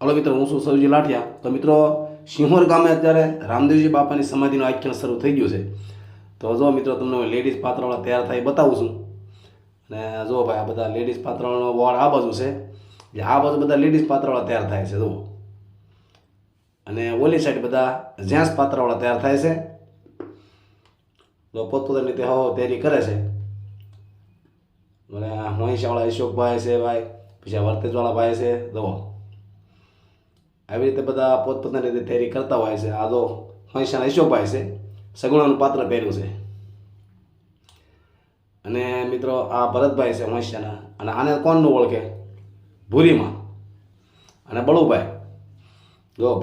Hello મિત્રો, હું છું સૌજી લાઠિયા. તો મિત્રો, સિંહોર ગામે અત્યારે રામદેવજી બાપાની સમાધિનું આખ્યાન શરૂ થઈ ગયું છે. તો જો મિત્રો, તમને હું લેડીઝ પાત્રવાળા તૈયાર થાય બતાવું છું. અને જો ભાઈ, આ બધા લેડીઝ પાત્રવાળાનો વોર્ડ આ બાજુ છે. જે આ બાજુ બધા લેડીઝ પાત્રવાળા તૈયાર થાય છે, જુઓ. અને ઓલી સાઈડ બધા જેન્ટ્સ પાત્રવાળા તૈયાર થાય છે. તો પોતપોતાની રીતે તૈયારી કરે છે. અને મહીસાવાળા અશોકભાઈ છે ભાઈ, પછી વર્તેજવાળા ભાઈ છે, જુઓ. આવી રીતે બધા પોતપોતાની રીતે તૈયારી કરતા હોય છે. આ જો મહીસાના અશોકભાઈ છે, સગુણાનું પાત્ર પહેર્યું છે. અને મિત્રો, આ ભરતભાઈ છે મહીસાના. અને આને કોણનું ઓળખે? ભૂરીમાં અને બળુભાઈ. જો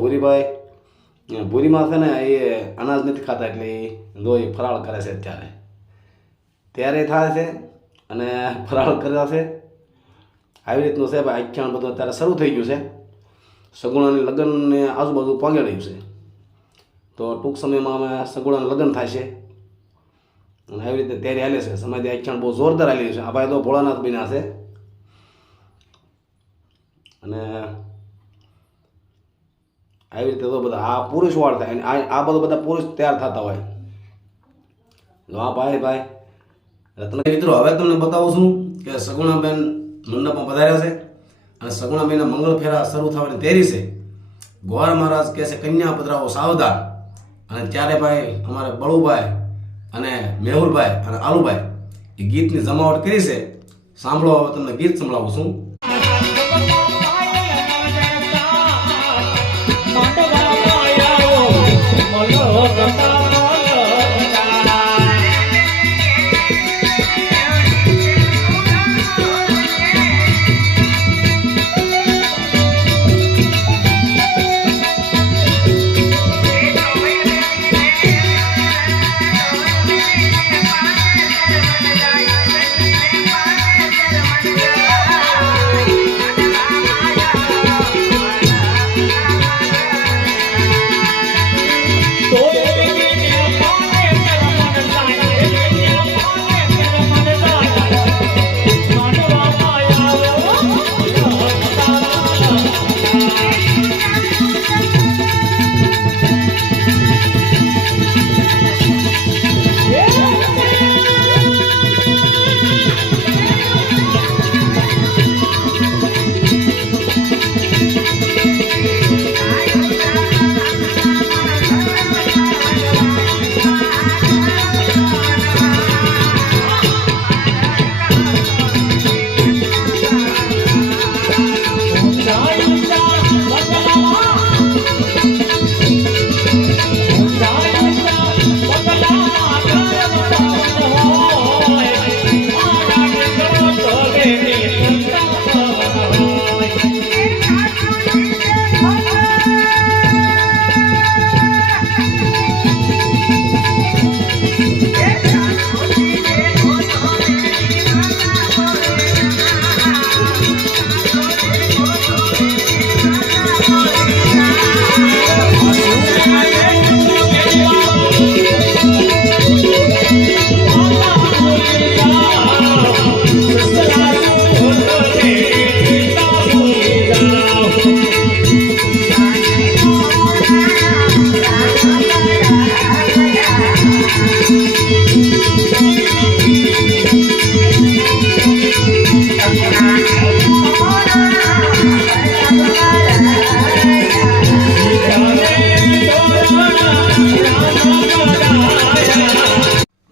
ભૂરીમાં છે ને, એ અનાજ નથી ખાતા, એટલે એ ફરાળ કરે છે. ત્યારે થાય છે અને ફરાળ કર્યા છે. આવી રીતનું છે ભાઈ. આખ્યાન બધું અત્યારે શરૂ થઈ ગયું છે. સગુણાની લગ્નને આજુબાજુ પહોંચી રહ્યું છે. તો ટૂંક સમયમાં અમે સગુણાનું લગ્ન થાય છે. અને આવી રીતે તૈયારી હાલે છે. સમાધિ આખ્યાન બહુ જોરદાર હાલી છે. આ ભાઈ તો ભોળાનાથ બન્યા છે. અને આવી રીતે તો બધા આ પુરુષ વાળ થાય. અને આ બધા પુરુષ તૈયાર થતા હોય. હા ભાઈ તને મિત્રો, હવે તમને બતાવું છું કે સગુણાબેન મંડપમાં પધાર્યા છે. અને સગુણાબેનના મંગળ ફેરા શરૂ થવાની તૈયારી છે. ગોર મહારાજ કહે છે, કન્યા પધરાવો સાવધાન. અને ત્યારે ભાઈ અમારે બળુભાઈ અને મેહુલભાઈ અને આલુભાઈ એ ગીતની જમાવટ કરી છે. સાંભળો, હવે તમને ગીત સંભળાવું છું.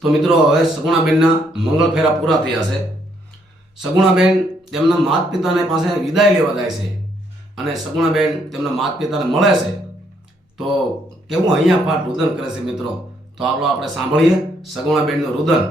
તો મિત્રો, હવે સગુણાબેનના મંગળ ફેરા પૂરા થયા છે. સગુણાબેન તેમના માતા પિતાને પાસે વિદાય લેવા જાય છે. અને સગુણાબેન તેમના માતા પિતાને મળે છે. તો કેવું અહીંયા પાઠ રુદન કરે છે મિત્રો. તો આપણે સાંભળીએ સગુણાબેનનું રુદન.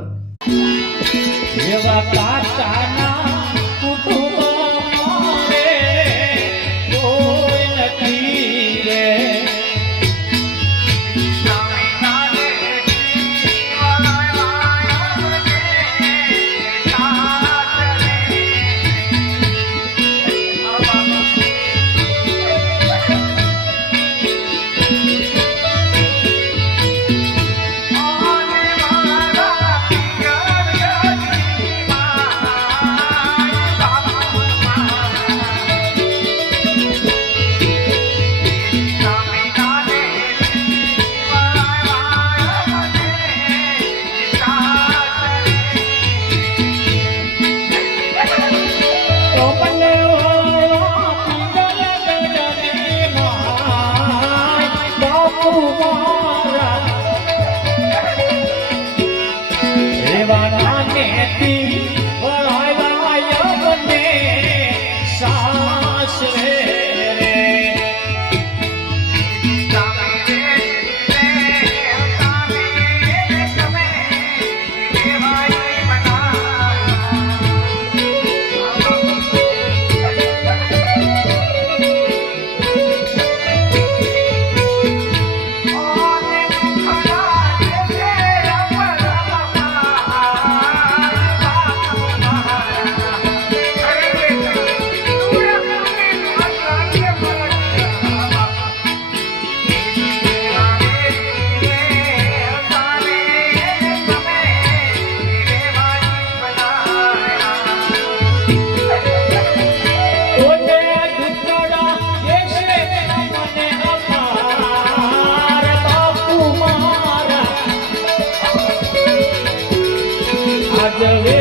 જવે